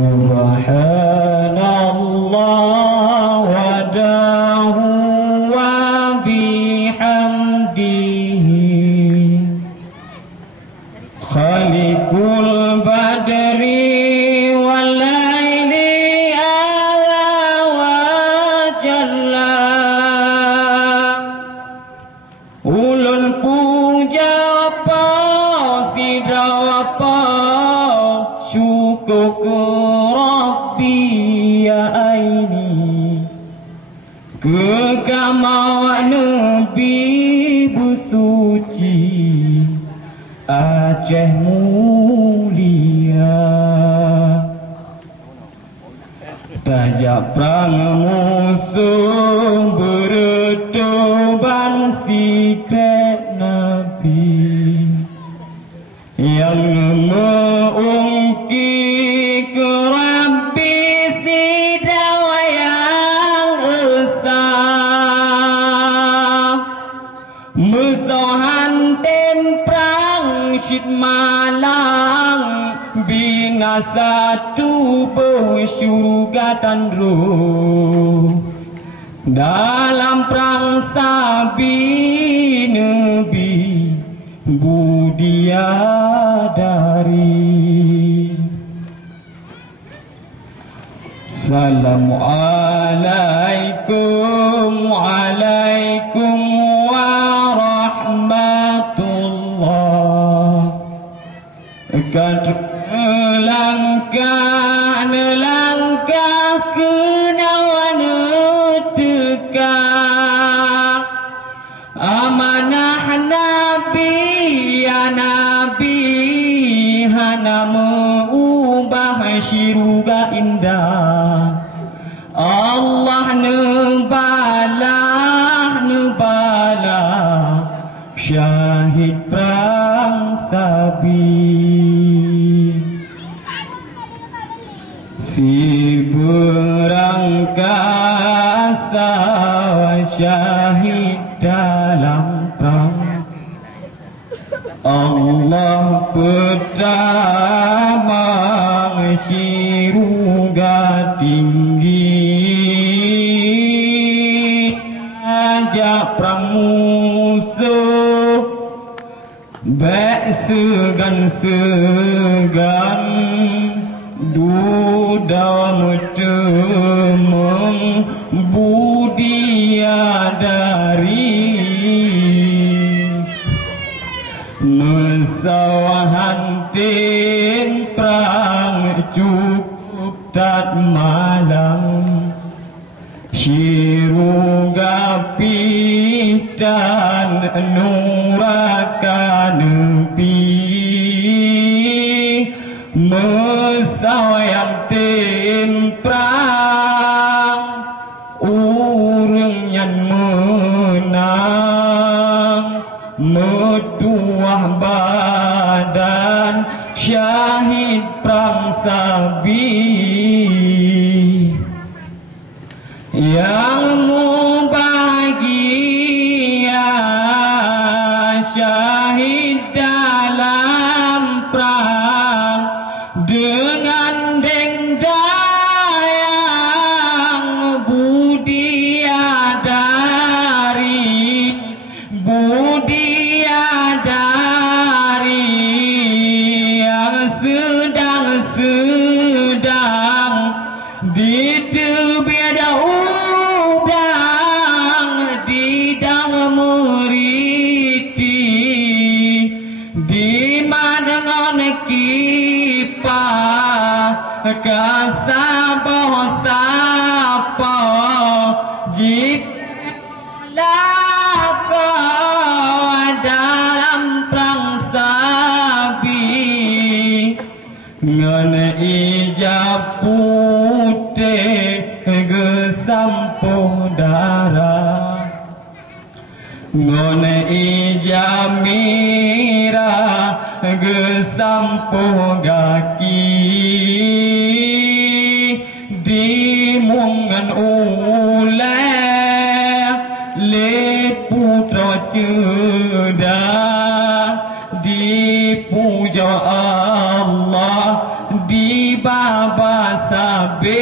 Subhanallah wadahu wa bihamdihi Khaliqul badri wal laili ala wa jalla ulul puja apa sidra apa syukur Rabbi ya aini kekamawa Nabi bersuci Aceh mulia tajak perang musuh berdeban sikret Nabi yang mengungki ke Rabbi sidawa yang esah musuhan temprang syid malang binasa tubuh syurga dan roh dalam perang sabi Nabi budiadari Assalamualaikum alaikum warahmatullah Langkah kenawan teka amanah Nabi ya Nabi hana mengubah syurga indah Allah nebalah syahid perang sabi si berangkasa syahid dalam perang Allah pertama syurga tinggi ajak perang musuh baik segan duda mutemeng budiadari mesawahan tin perang cukup tak malam syurga pitan nuraka nebi mesawang tin perang urang yang menang metuah badan syahid perang sabi yang mubahagia syahid dalam perang dengan dendayang budiadari yang sedang di tebing udang didang meriti di mana kipah kasabah sapa jikalah kau dalam perang sabi ngan ijab putih gesampuh darah ngan ijab mirah gesampuh gaki dimungan uleh le putra cedah dipuja Allah di baba sabit,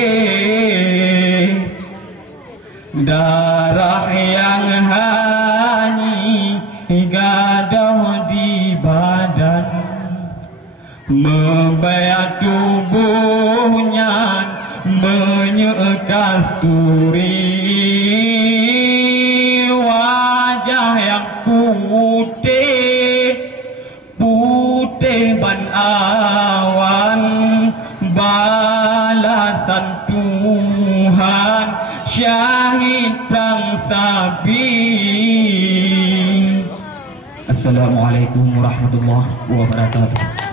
darah yang hani gadah di badan, membayar tubuhnya menyekasturi, wajah yang putih ban awan, balasan Tuhan syahid perang sabit. Assalamualaikum warahmatullahi wabarakatuh.